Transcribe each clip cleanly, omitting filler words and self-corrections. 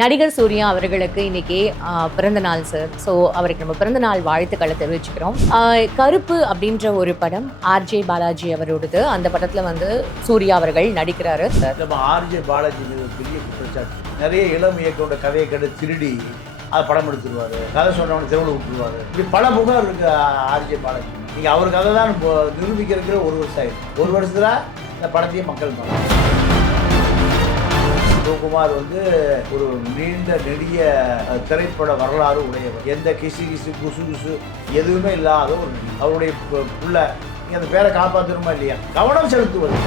நடிகர் சூர்யா அவர்களுக்கு இன்னைக்கு பிறந்த நாள் சார். ஸோ அவருக்கு நம்ம பிறந்த நாள் வாழ்த்துக்களை தெரிவிச்சுக்கிறோம். கருப்பு அப்படின்ற ஒரு படம் ஆர்ஜே பாலாஜி அவரோடது. அந்த படத்தில் வந்து சூர்யா அவர்கள் நடிக்கிறாரு. நம்ம ஆர்ஜே பாலாஜி பெரிய குற்றச்சாட்டு. நிறைய இளம் இயக்கோட கதையை கண்டு திருடி அதை படம் எடுத்துருவாரு, கதை சொன்னவனை தெருவில் விட்டுருவாரு. இப்படி பல புகார் இருக்கு ஆர்ஜே பாலாஜி. நீங்கள் அவர் கதை தான் நிரூபிக்கிறதுக்கு ஒரு வருஷம் ஆயிடுச்சு. ஒரு வருஷத்துல இந்த படத்தையே மக்கள் பார்க்கலாம். சிவகுமார் வந்து ஒரு நீண்ட நெடிய திரைப்பட வரலாறு உடையவர். எந்த கிசு குசு குசு எதுவுமே இல்லாத ஒரு அவருடைய புள்ள. நீங்க அந்த பேரை காப்பாற்றணுமா இல்லையா? கவனம் செலுத்துவது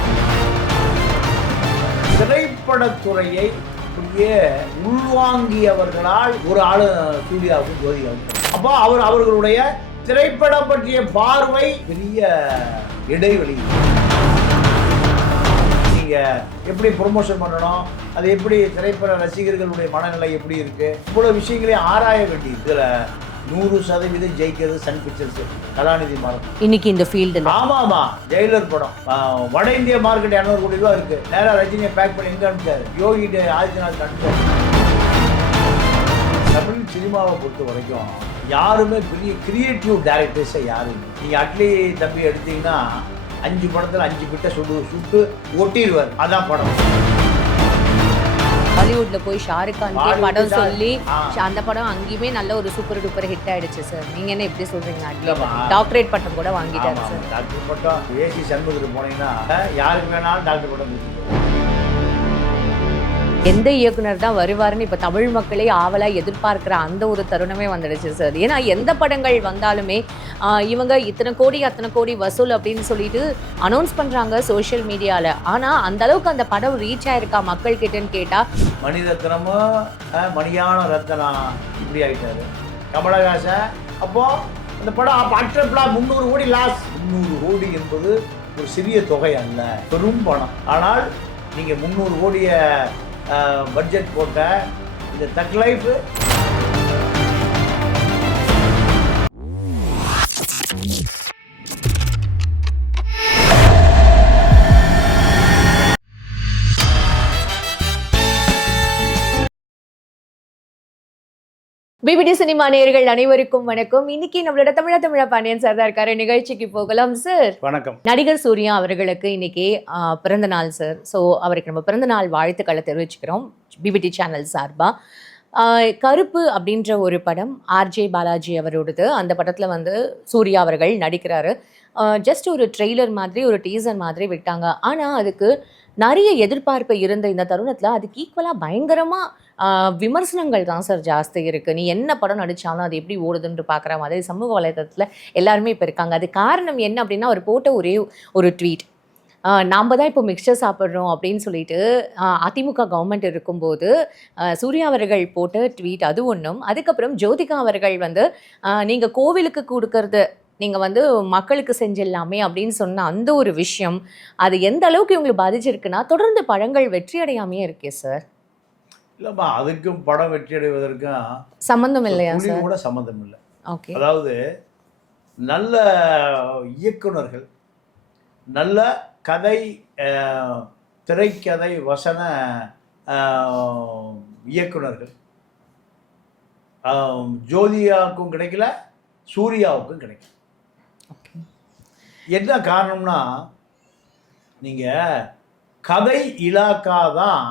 திரைப்படத்துறையை உள்வாங்கியவர்களால் ஒரு ஆளு சூர்யாவுக்கும் ஜோதிகாவுக்கும். அப்போ அவர்களுடைய திரைப்படம் பற்றிய பார்வை பெரிய இடைவெளி. எப்படி ப்ரொமோஷன் பண்ணணும், அது எப்படி திரைப்பட ரசிகர்களுடைய மனநிலை எப்படி இருக்கு, இவ்வளவு விஷயங்களையும் ஆராய வேண்டி. இதுல 100% ஜெயிக்கிறது சன் பிக்சர்ஸ், கலாநிதி மார்க் இன்னைக்கு இந்த ஃபீல்டு. ஆமா ஜெயிலர் படம் வட இந்திய மார்க்கெட் 200 கோடி ரூபா இருக்கு. நேரா ரஜினியை பேக் பண்ணி எங்க அனுப்பிச்சாரு? யோகி ஆதித்யநாத் அனுப்பிச்சாரு. தமிழ் சினிமாவை பொறுத்த வரைக்கும் யாருமே பெரிய கிரியேட்டிவ் டைரக்டர்ஸை யாரும். நீங்க அட்லி தம்பி எடுத்தீங்கன்னா 5 படத்தில் 5 கிட்ட சுட்டு ஒட்டிடுவார். அதான் படம். ஹாலிவுட்ல போய் ஷாருக் கான் படம் சொல்லி அந்த படம் அங்கேயுமே நல்ல ஒரு சூப்பர் டூப்பர் ஹிட் ஆயிடுச்சு சார். நீங்க என்ன எப்படி சொல்றீங்க? டாக்டரேட் பட்டம் கூட வாங்கிட்டாரு சார். டாக்டர் பட்டம் ஏசி சண்முகத்துக்கு போனீங்கன்னா யாருக்கு வேணாலும் டாக்டர் பட்டம் கொடுத்துருவோம். எந்த இயக்குனர் தான் வருவாருன்னு இப்போ தமிழ் மக்களே ஆவலாக எதிர்பார்க்குற அந்த ஒரு தருணமே வந்துடுச்சு சார். ஏன்னா எந்த படங்கள் வந்தாலுமே இவங்க இத்தனை கோடி அத்தனை கோடி வசூல் அப்படின்னு சொல்லிட்டு அனௌன்ஸ் பண்ணுறாங்க சோஷியல் மீடியாவில். ஆனால் அந்த அளவுக்கு அந்த படம் ரீச் ஆயிருக்கா மக்கள் கிட்டன்னு கேட்டால் மணிரத்னமும் மணியான ரத்னா இப்படி ஆகிட்டாரு. கமலஹாசன் அப்போ அந்த படம் அற்றப்படா 300 கோடி லாஸ். 300 கோடி என்பது ஒரு சிறிய தொகை அல்ல, பெரும் பணம். ஆனால் நீங்கள் 300 கோடியை பட்ஜெட் போட்ட இந்த தக் லைஃப் பிபிடி சினிமா நேயர்கள் அனைவருக்கும் வணக்கம். இன்னைக்கு நம்மளோட தமிழா பாண்டியன் சார் தான் இருக்காரு. நிகழ்ச்சிக்கு போகலாம் சார். வணக்கம். நடிகர் சூர்யா அவர்களுக்கு இன்னைக்கு பிறந்த நாள் சார். ஸோ அவருக்கு நம்ம பிறந்த நாள் வாழ்த்துக்களை தெரிவிச்சுக்கிறோம் பிபிடி சேனல் சார்பா. கருப்பு அப்படின்ற ஒரு படம் ஆர்ஜே பாலாஜி அவரோடது. அந்த படத்தில் வந்து சூர்யா அவர்கள் நடிக்கிறாரு. ஜஸ்ட் ஒரு ட்ரெய்லர் மாதிரி, ஒரு டீசர் மாதிரி விட்டாங்க. ஆனால் அதுக்கு நிறைய எதிர்பார்ப்பு இருந்த இந்த தருணத்தில் அதுக்கு ஈக்குவலாக பயங்கரமாக விமர்சனங்கள் தான் சார் ஜாஸ்தி இருக்குது. நீ என்ன படம் நடித்தாலும் அது எப்படி ஓடுதுன்னு பார்க்குற மாதிரி சமூக வலைதளத்தில் எல்லாருமே இப்போ இருக்காங்க. அது காரணம் என்ன அப்படின்னா, அவர் போட்ட ஒரே ஒரு ட்வீட். நாம் தான் இப்போ மிக்சர் சாப்பிட்றோம் அப்படின்னு சொல்லிட்டு அதிமுக கவர்மெண்ட் இருக்கும்போது சூர்யா அவர்கள் போட்ட ட்வீட் அது ஒன்றும். அதுக்கப்புறம் ஜோதிகா அவர்கள் வந்து நீங்கள் கோவிலுக்கு கொடுக்கறது நீங்கள் வந்து மக்களுக்கு செஞ்சிடலாமே அப்படின்னு சொன்ன அந்த ஒரு விஷயம், அது எந்த அளவுக்கு இவங்களுக்கு பாதிச்சிருக்குன்னா தொடர்ந்து படங்கள் வெற்றி அடையாமையே இருக்கே சார். இல்லைம்மா, அதுக்கும் படம் வெற்றி அடைவதற்கும் சம்மந்தம் இல்லையா சார்? கூட சம்மந்தம் இல்லை. ஓகே. அதாவது நல்ல இயக்குனர்கள், நல்ல கதை, திரைக்கதை, வசன இயக்குனர்கள் ஜோதிகாவுக்கும் கிடைக்கல, சூர்யாவுக்கும் கிடைக்கல. என்ன காரணம்னா, நீங்கள் கதை இலாக்கா தான்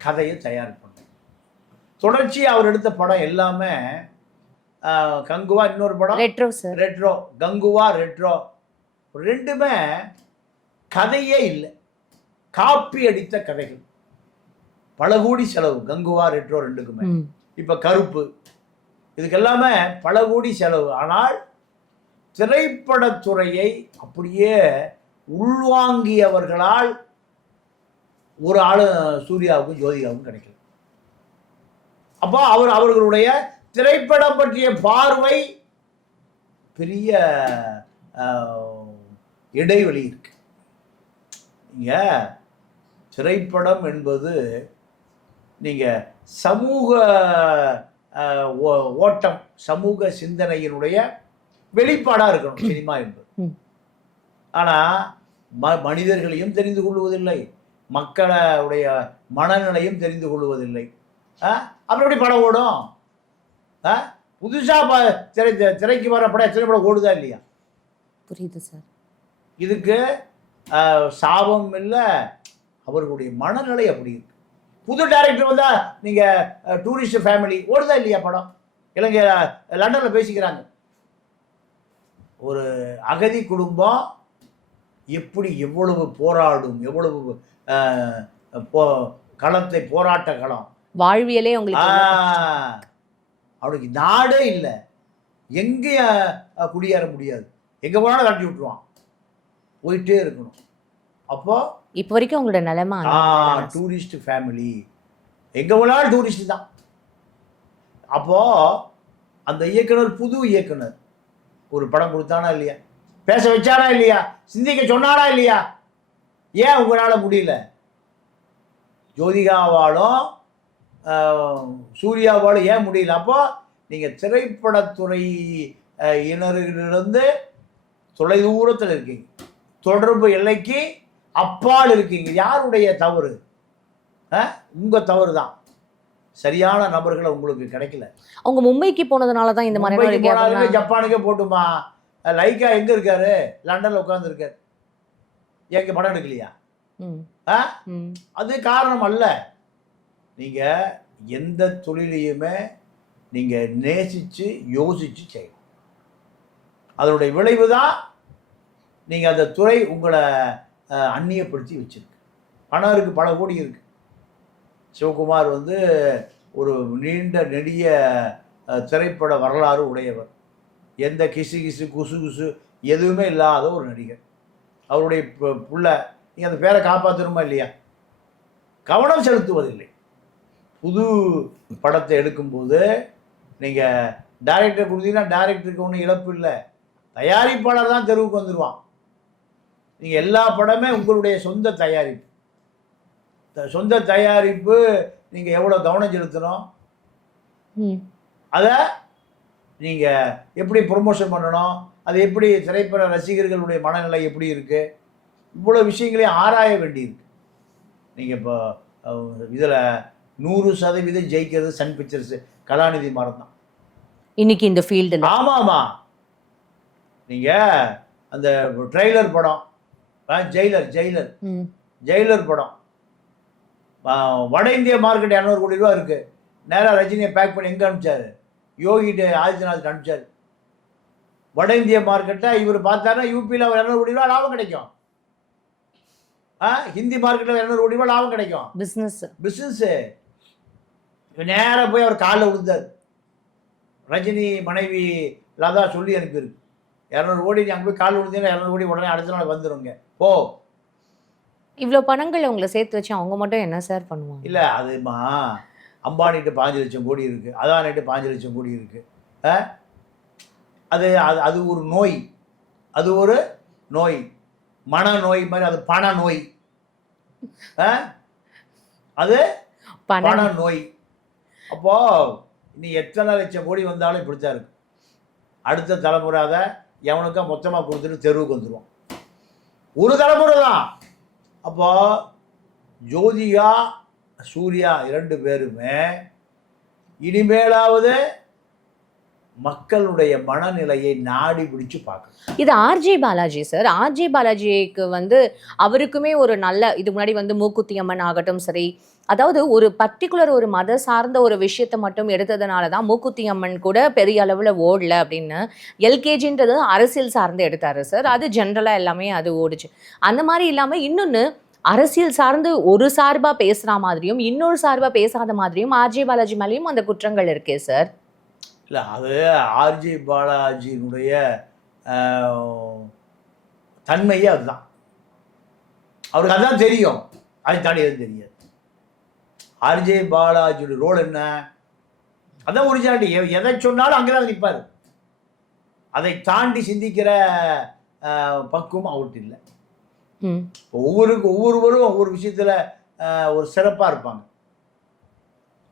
கதையை தயார் பண்ண. தொடர்ச்சியாக அவர் எடுத்த படம் எல்லாமே கங்குவா, இன்னொரு படம் ரெட்ரோ, கங்குவா ரெட்ரோ, ரெண்டுமே கதையே இல்லை, காப்பி அடித்த கதைகள். பல கோடி செலவு கங்குவா ரெட்ரோ ரெண்டுக்குமே. இப்போ கருப்பு, இதுக்கு எல்லாமே பல கோடி செலவு. ஆனால் திரைப்படத்துறையை அப்படியே உள்வாங்கியவர்களால் ஒரு ஆளு சூர்யாவுக்கும் ஜோதிகாவுக்கும் கிடைக்கல. அப்போ அவர்களுடைய திரைப்படம் பற்றிய பார்வை பெரிய இடைவெளி இருக்கு. நீங்க திரைப்படம் என்பது நீங்க சமூக ஓட்டம், சமூக சிந்தனையினுடைய வெளிப்பாடாக இருக்கணும் சினிமா என்பது. ஆனால் மனிதர்களையும் தெரிந்து கொள்வதில்லை, மக்களுடைய மனநிலையும் தெரிந்து கொள்வதில்லை. அப்புறம் எப்படி படம் ஓடும்? புதுசாக திரைக்கு வர படம் எத்தனை படம் ஓடுதா இல்லையா? புரியுது சார். இதுக்கு சாபம் இல்லை, அவர்களுடைய மனநிலை அப்படி இருக்கு. புது டைரக்டர் வந்தால் நீங்கள் டூரிஸ்ட் ஃபேமிலி ஓடுதா இல்லையா படம்? இலங்கை லண்டனில் பேசிக்கிறாங்க. ஒரு அகதி குடும்பம் எப்படி எவ்வளவு போராடும், எவ்வளவு களத்தை போராட்ட களம், வாழ்வியலே உங்களுக்கு அவனுக்கு நாடே இல்லை, எங்கேயும் குடியேற முடியாது, எங்கே போனாலும் கட்டி விட்டுருவான், போயிட்டே இருக்கணும். அப்போ இப்போ வரைக்கும் உங்களோட நிலைமை டூரிஸ்ட் ஃபேமிலி, எங்கே போனாலும் டூரிஸ்ட் தான். அப்போ அந்த இயக்குனர், புது இயக்குனர் ஒரு படம் கொடுத்தானா இல்லையா, பேச வச்சானா இல்லையா, சிந்திக்க சொன்னானா இல்லையா? ஏன் உங்களால் முடியல? ஜோதிகாவாலும் சூர்யாவாலும் ஏன் முடியல? அப்போ நீங்கள் திரைப்படத்துறை இனர்களிலிருந்து தொலை தூரத்தில் இருக்கீங்க, தொடர்பு எல்லைக்கு அப்பால் இருக்கீங்க. யாருடைய தவறு? உங்கள் தவறு தான். சரியான நபர்களை உங்களுக்கு கிடைக்கல. அவங்க மும்பைக்கு போனதுனால தான் இந்த மாதிரி. ஜப்பானுக்கே போட்டுமா, லைக்கா எங்க இருக்காரு? லண்டன்ல உட்கார்ந்து இருக்காரு. எங்க படம் எடுக்கலையா? அது காரணம் அல்ல. நீங்க எந்த தொழிலையுமே நீங்க நேசிச்சு யோசிச்சு செய்யணும். அதனுடைய விளைவு தான் நீங்க அந்த துறை உங்களை அந்நியப்படுத்தி வச்சிருக்கு. பணம் இருக்கு, பல கோடி இருக்கு. சிவகுமார் ஒரு நீண்ட நெடிய திரைப்பட வரலாறு உடையவர். எந்த கிசு கிசு குசு குசு எதுவுமே இல்லாத ஒரு நடிகர். அவருடைய புள்ள, நீங்கள் அந்த பேரை காப்பாற்றணுமா இல்லையா? கவனம் செலுத்துவதில்லை. புது படத்தை எடுக்கும்போது நீங்கள் டைரக்டர் கொடுத்தீங்கன்னா டைரக்டருக்கு ஒன்றும் இழப்பு இல்லை, தயாரிப்பாளர் தான் தெருவுக்கு வந்துடுவான். நீங்கள் எல்லா படமே உங்களுடைய சொந்த தயாரிப்பு. சொந்த தயாரிப்பு நீங்கள் எவ்வளோ கவனம் செலுத்தணும், அதை நீங்கள் எப்படி ப்ரொமோஷன் பண்ணணும், அது எப்படி திரைப்பட ரசிகர்களுடைய மனநிலை எப்படி இருக்குது, இவ்வளோ விஷயங்களையும் ஆராய வேண்டியிருக்கு. நீங்கள் இப்போ இதில் 100% ஜெயிக்கிறது சன் பிக்சர்ஸ், கலாநிதி மாறன் தான் இன்னைக்கு இந்த ஃபீல்டு. ஆமாம்மா, நீங்கள் அந்த ட்ரெய்லர் படம் ஜெயிலர் படம் வட இந்திய மார்க்கெட் 200 கோடி ரூபா இருக்கு. நேராக ரஜினியை பேக் பண்ணி எங்கே அனுப்பிச்சாரு? யோகிட்டு ஆதித்யநாத் அனுப்பிச்சாரு. வட இந்திய மார்க்கெட்டை இவர் பார்த்தாருன்னா யூபியில் 200 கோடி ரூபா லாபம் கிடைக்கும். ஹிந்தி மார்க்கெட்டில் 200 கோடி ரூபா லாபம் கிடைக்கும். பிஸ்னஸ்ஸு நேராக போய் அவர் காலில் விழுந்தார். ரஜினி மனைவி லதா சொல்லி அனுப்பியிருக்கு, 200 கோடி நீ அங்கே போய் காலில் விழுந்தீங்கன்னா 200 கோடி உடனே அடுத்த நாள் வந்துடுங்க போ. இவ்வளோ பணங்களை உங்களை சேர்த்து வச்சு அவங்க மட்டும் என்ன சார் பண்ணுவாங்க? இல்லை, அதுமா அம்பானிட்டு 5 லட்சம் கோடி இருக்குது, அதானிட்டு 5 லட்சம் கோடி இருக்குது. அது அது அது ஒரு நோய், அது ஒரு நோய், மனநோய் மாதிரி. அது பண நோய், அது பண நோய். அப்போ நீ எத்தனை லட்சம் கோடி வந்தாலும் இப்படித்தான் இருக்கு. அடுத்த தலைமுறை அதை எவனுக்கா மொத்தமாக கொடுத்துட்டு தெருவுக்கு வந்துடுவான். ஒரு தலைமுறை தான். அப்போ ஜோதிகா சூர்யா 2 பேருமே இனிமேலாவது மக்களுடைய மனநிலையை நாடி பிடிச்சு பார்க்கணும். இது ஆர்ஜே பாலாஜி சார். ஆர்ஜே பாலாஜிக்கு அவருக்குமே ஒரு நல்ல இது முன்னாடி மூக்குத்தி அம்மன் ஆகட்டும் சரி, அதாவது ஒரு பர்டிகுலர் ஒரு மத சார்ந்த ஒரு விஷயத்தை மட்டும் எடுத்ததுனால தான் மூக்குத்தி அம்மன் கூட பெரிய அளவில் ஓடல அப்படின்னு. எல்கேஜின்றது அரசியல் சார்ந்து எடுத்தாரு சார். அது ஜென்ரலாக எல்லாமே அது ஓடிச்சு. அந்த மாதிரி இல்லாமல் இன்னொன்று அரசியல் சார்ந்து ஒரு சார்பாக பேசுகிற மாதிரியும் இன்னொரு சார்பாக பேசாத மாதிரியும் ஆர்ஜே பாலாஜி மேலேயும் அந்த குற்றங்கள் இருக்கே சார். இல்லை, அது ஆர்ஜே பாலாஜியினுடைய தன்மையே அதுதான். அவருக்கு அதுதான் தெரியும், அதை தாண்டி எதுவும் தெரியாது. ஆர்ஜே பாலாஜியோட ரோல் என்ன? அதான் ஒரிஜினாலிட்டி. எதை சொன்னாலும் அங்கே தான் நிற்பார். அதை தாண்டி சிந்திக்கிற பக்குவம் அவர்கிட்ட இல்லை. ஒவ்வொருவரும் ஒவ்வொரு விஷயத்தில் ஒரு சிறப்பாக இருப்பாங்க.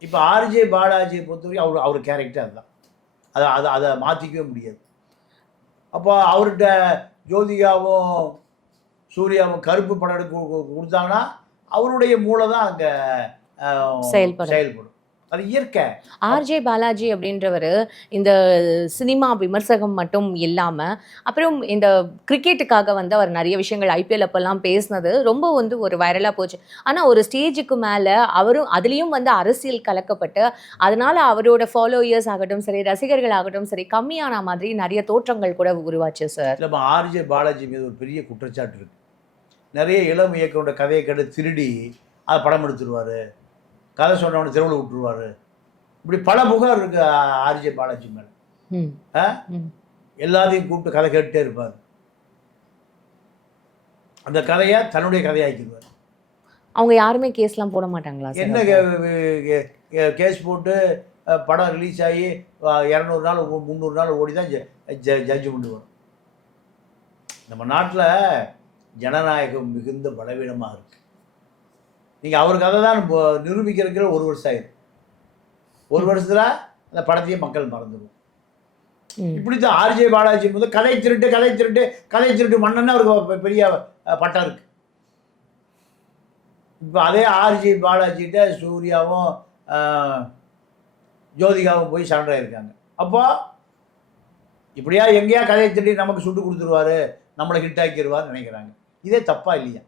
இப்போ ஆர்ஜே பாலாஜியை பொறுத்தவரைக்கும் அவர் கேரக்டர் அதுதான். அதை மாற்றிக்கவே முடியாது. அப்போ அவர்கிட்ட ஜோதிகாவும் சூர்யாவும் கருப்பு படம் எடுக்க கொடுத்தாங்கன்னா அவருடைய மூளை தான் அங்கே செயல்படும். அது இயற்கை. ஆர்ஜே பாலாஜி அப்படின்றவர் இந்த சினிமா விமர்சகம் மட்டும் இல்லாமல் அப்புறம் இந்த கிரிக்கெட்டுக்காக வந்து அவர் நிறைய விஷயங்கள் ஐபிஎல் அப்பெல்லாம் பேசினது ரொம்ப வந்து ஒரு வைரலாக போச்சு. ஆனால் ஒரு ஸ்டேஜுக்கு மேலே அவரும் அதுலேயும் வந்து அரசியல் கலக்கப்பட்டு அதனால அவரோட ஃபாலோயர்ஸ் ஆகட்டும் சரி, ரசிகர்கள் ஆகட்டும் சரி, கம்மியான மாதிரி நிறைய தோற்றங்கள் கூட உருவாச்சு சார். நம்ம ஆர்ஜே பாலாஜி மீது ஒரு பெரிய குற்றச்சாட்டு இருக்கு. நிறைய இளம் இயக்கனோட கதையை கேட்டு திருடி அதை படம் எடுத்துருவார், கதை சொன்னவனை தெருவில் விட்டுருவார். இப்படி பல புகார் இருக்கு ஆர்ஜே பாலாஜி மேலே. எல்லாத்தையும் கூப்பிட்டு கதை கேட்டுட்டே இருப்பார். அந்த கதையை தன்னுடைய கதையாக்கிடுவார். அவங்க யாருமே கேஸ்லாம் போட மாட்டாங்களா? என்ன கேஸ் போட்டு படம் ரிலீஸ் ஆகி 200 நாள் 300 நாள் ஓடி தான் ஜட்ஜ்மெண்ட் வரும். நம்ம நாட்டில் ஜனநாயகம் மிகுந்த பலவீனமாக இருக்கு. நீங்கள் அவர் கதை தான் நிரூபிக்கிறதுக்கு 1 வருஷம் ஆயிடும். 1 வருஷத்தில் அந்த படத்தையும் மக்கள் மறந்துடும். இப்படி தான் ஆர்ஜே பாலாஜி வந்து கதை திருட்டு மன்னன்னு அவருக்கு பெரிய பட்டம் இருக்கு. இப்போ அதே ஆர்ஜே பாலாஜிகிட்ட சூர்யாவும் ஜோதிகாவும் போய் சரண்டர் ஆகிருக்காங்க. அப்போ இப்படியா எங்கேயா கதையை திருடி நமக்கு சுட்டு கொடுத்துருவாரு, நம்மளை ஹிட் ஆக்கிடுவார்னு நினைக்கிறாங்க. இதே தப்பா இல்லையா?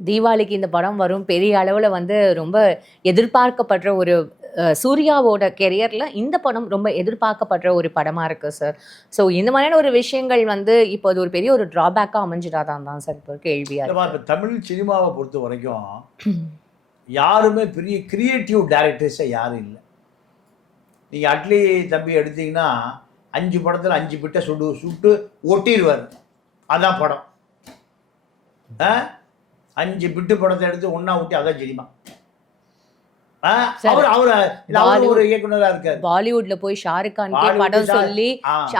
தீபாவளிக்கு இந்த படம் வரும், பெரிய அளவில் வந்து ரொம்ப எதிர்பார்க்கப்படுற ஒரு சூர்யாவோட கெரியரில் இந்த படம் ரொம்ப எதிர்பார்க்கப்படுற ஒரு படமாக இருக்குது சார். ஸோ இந்த மாதிரியான ஒரு விஷயங்கள் வந்து இப்போ அது ஒரு பெரிய ஒரு ட்ராபேக்காக அமைஞ்சிடாதான் தான் சார் இப்போ கேள்வியாக இருக்குது. இப்போ தமிழ் சினிமாவை பொறுத்த வரைக்கும் யாருமே பெரிய கிரியேட்டிவ் டைரக்டர்ஸே யாரும் இல்லை. நீங்கள் அட்லி தம்பி எடுத்தீங்கன்னா 5 படத்தில் 5 பிட்டை சுட்டு ஒட்டிடுவார். அதான் படம். 5 பிட்டு படத்தை எடுத்து ஒன்றா ஊட்டி அதான் சினிமா. ஒரு இயக்குனரா இருக்காரு. பாலிவுட்ல போய் ஷாருக் கான் படம் சொல்லி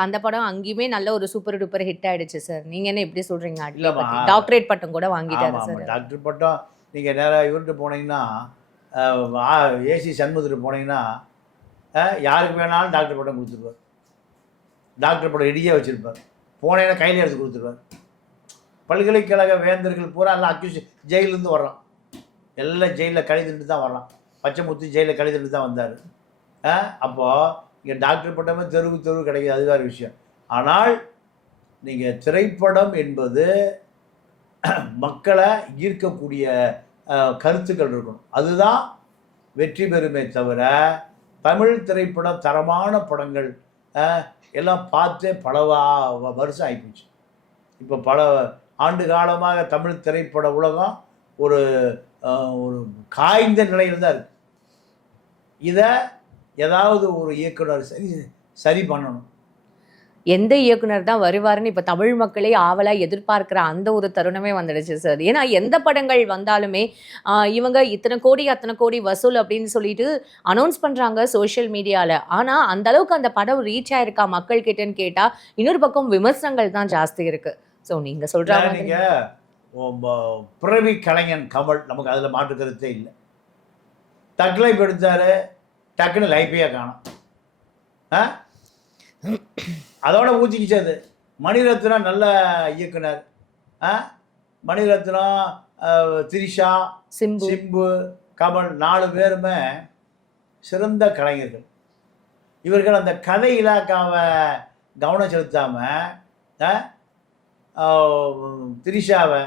அந்த படம் அங்கேயுமே நல்ல ஒரு சூப்பர் டூப்பர் ஹிட் ஆயிடுச்சு சார். நீங்க என்ன இப்படி சொல்றீங்க? டாக்டரேட் பட்டம் கூட வாங்கிட்டாரு சார். டாக்டர் பட்டம் நீங்க நேராக இவர்கிட்ட போனீங்கன்னா ஏசி சண்முகத்துக்கு போனீங்கன்னா யாருக்கு வேணாலும் டாக்டர் பட்டம் கொடுத்துருவார். டாக்டர் பட்டம் ரெடியாக வச்சுருப்பார். போனேன்னா கையில் எடுத்து கொடுத்துருவார். பல்கலைக்கழக வேந்தர்கள் பூரா எல்லாம் அக்யூஸ் ஜெயிலேருந்து வர்றான். எல்லாம் ஜெயிலில் கழித்துட்டு தான் வர்றான். பச்சைமுத்து ஜெயிலில் கழித்துட்டு தான் வந்தார். அப்போது இங்கே டாக்டர் பட்டமே தெருவு கிடைக்கிது, அது வேறு விஷயம். ஆனால் நீங்கள் திரைப்படம் என்பது மக்களை ஈர்க்கக்கூடிய கருத்துக்கள் இருக்கணும். அதுதான் வெற்றி பெறுமே தவிர தமிழ் திரைப்படம் தரமான படங்கள் எல்லாம் பார்த்து பல வருஷம் ஆகிப்போச்சு. இப்போ பல ஆண்டு காலமாக தமிழ் திரைப்பட உலகம் ஒரு காய்ந்த நிலையில் தான் இருக்குது. இதை ஏதாவது ஒரு இயக்குனர் சரி பண்ணணும். எந்த இயக்குனர் தான் வருவாருன்னு இப்போ தமிழ் மக்களே ஆவலாக எதிர்பார்க்குற அந்த ஒரு தருணமே வந்துடுச்சு சார். ஏன்னா எந்த படங்கள் வந்தாலுமே இவங்க இத்தனை கோடி வசூல் அப்படின்னு சொல்லிட்டு அனௌன்ஸ் பண்ணுறாங்க சோஷியல் மீடியாவில். ஆனால் அந்த அளவுக்கு அந்த படம் ரீச் ஆயிருக்கா மக்கள் கிட்டன்னு கேட்டால் இன்னொரு பக்கம் விமர்சனங்கள் தான் ஜாஸ்தி இருக்குது. ஸோ நீங்கள் சொல்கிறாங்க, நீங்கள் பிறவி கலைஞன் கமல், நமக்கு அதில் மாற்று கருத்தே இல்லை. லைஃப் எடுத்தார், டக்குன்னு லைஃபையே காணும். அதோட ஊற்றிக்கிச்சு அது. மணிரத்னம் நல்ல இயக்குனர். மணிரத்னம், திரிஷா, சிம்பு, கமல் 4 பேருமே சிறந்த கலைஞர்கள். இவர்கள் அந்த கதை இலாக்காவை கவனம் செலுத்தாமல் திரிஷாவை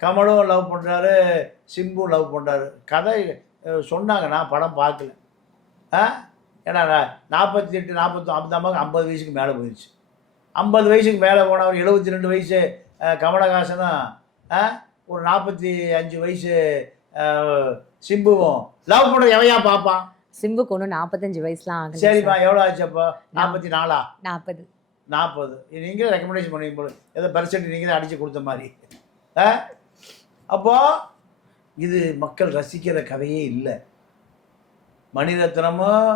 கமலும் லவ் பண்ணுறாரு, சிம்பும் லவ் பண்ணுறாரு. கதை சொன்னாங்க, நான் படம் பார்க்கல. ஏன்னா 48 40 அந்த அம்மாவுக்கு 50 வயசுக்கு மேலே போயிடுச்சு. 50 வயசுக்கு மேலே போனவர் 72 வயசு கமலஹாசனும் ஒரு 45 வயசு சிம்புவும் லவ் பண்ண எவையா பார்ப்பான்? சிம்புக்கு ஒன்று 45 வயசுலாம் ஆகுது. சரிப்பா, எவ்வளோ ஆச்சு அப்போ? 44 40. நீங்களே ரெக்கமெண்டேஷன் பண்ணுவீங்க போல, ஏதோ பர்சன்ட் நீங்கள் தான் அடித்து கொடுத்த மாதிரி. அப்போது இது மக்கள் ரசிக்கிற கதையே இல்லை. மணிரத்னமும்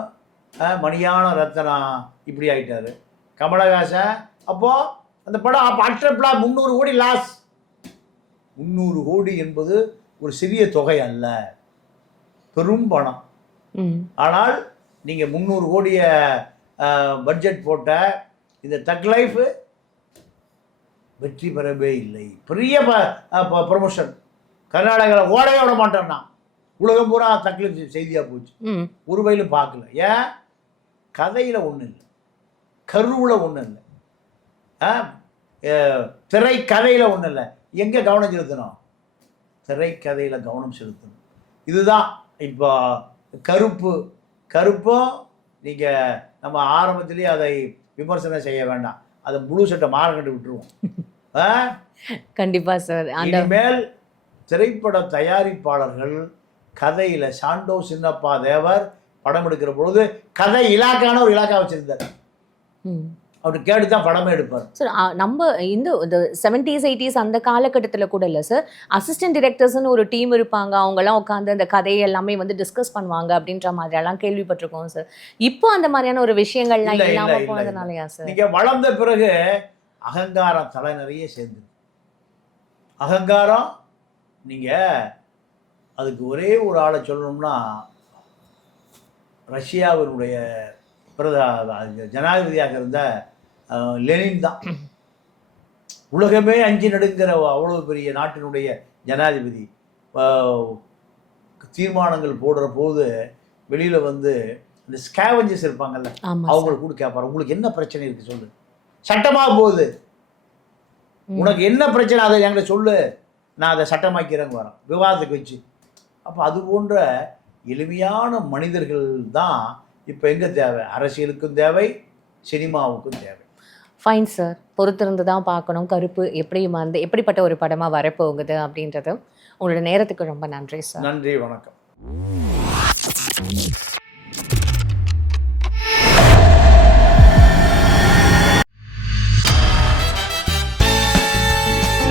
மணியான ரத்னம் இப்படி ஆகிட்டார். கமலஹாசன் அப்போது அந்த படம் அப்போ அட்ரப்ளா 300 கோடி லாஸ். 300 கோடி என்பது ஒரு சிறிய தொகை அல்ல, பெரும் பணம். ஆனால் நீங்கள் 300 கோடியை பட்ஜெட் போட்ட இந்த தக் லைஃப் வெற்றி பெறவே இல்லை. பெரிய ப்ரொமோஷன். கர்நாடகாவில் ஓடவே விட மாட்டேன்னா உலகம் பூரா தக்லீஃப் செய்தியாக போச்சு. ம். ஒரு வயலும் பார்க்கல. ஏன்? கதையில் ஒன்றும் இல்லை, கருவில் ஒன்றும் இல்லை, திரைக்கதையில் ஒன்றும் இல்லை. எங்கே கவனம் செலுத்தணும்? திரைக்கதையில் கவனம் செலுத்தணும். இதுதான் இப்போ கருப்பும் நீங்கள் நம்ம ஆரம்பத்திலேயே அதை விமர்சனம் செய்ய வேண்டாம். அதை முழு சட்டை மாறக்கட்டு விட்டுருவோம். கண்டிப்பா சார். இனிமேல் திரைப்பட தயாரிப்பாளர்கள் கதையில் சாண்டோ சின்னப்பா தேவர் படம் எடுக்கிற பொழுது கதை இலாக்கான ஒரு இலாக்கா வச்சிருந்தார். அவர் கேட்டு தான் படமே எடுப்பார் சார். நம்ம இந்த 70s 80s அந்த காலகட்டத்தில் கூட இல்லை சார், அசிஸ்டன்ட் டிரெக்டர்ஸ்னு ஒரு டீம் இருப்பாங்க, அவங்கெல்லாம் உட்காந்து அந்த கதையை எல்லாமே வந்து டிஸ்கஸ் பண்ணுவாங்க அப்படின்ற மாதிரியெல்லாம் கேள்விப்பட்டிருக்கோம் சார். இப்போ அந்த மாதிரியான ஒரு விஷயங்கள்லாம் இல்லாமல் போனதுனாலயா சார்? நீங்கள் வளர்ந்த பிறகு அகங்காரம் தலை நிறைய சேர்ந்து அகங்காரம். நீங்கள் அதுக்கு ஒரே ஒரு ஆளை சொல்லணும்னா ரஷ்யாவினுடைய ஜனாதிபதியாக இருந்த லெனின் தான். உலகமே அஞ்சு நடுங்கிற அவ்வளோ பெரிய நாட்டினுடைய ஜனாதிபதி தீர்மானங்கள் போடுற போது வெளியில் வந்து இந்த ஸ்கேவஞ்சர்ஸ் இருப்பாங்கல்ல, அவங்களுக்கு கூட கேட்பாரு, உங்களுக்கு என்ன பிரச்சனை இருக்குது சொல்லு, சட்டமாக போகுது, உனக்கு என்ன பிரச்சனை அதை என்கிட்ட சொல்லு, நான் அதை சட்டமாக்கிறேன்னு வரேன் விவாதத்துக்கு வச்சு. அப்போ அது போன்ற எளிமையான மனிதர்கள் தான் இப்போ எங்கே தேவை? அரசியலுக்கும் தேவை, சினிமாவுக்கும் தேவை. ஃபைன் சார், பொறுத்திருந்து தான் பார்க்கணும் கருப்பு எப்படிப்பட்ட ஒரு படமாக வரப்போகுது அப்படின்றது. உங்களோட நேரத்துக்கு ரொம்ப நன்றி சார். நன்றி, வணக்கம்.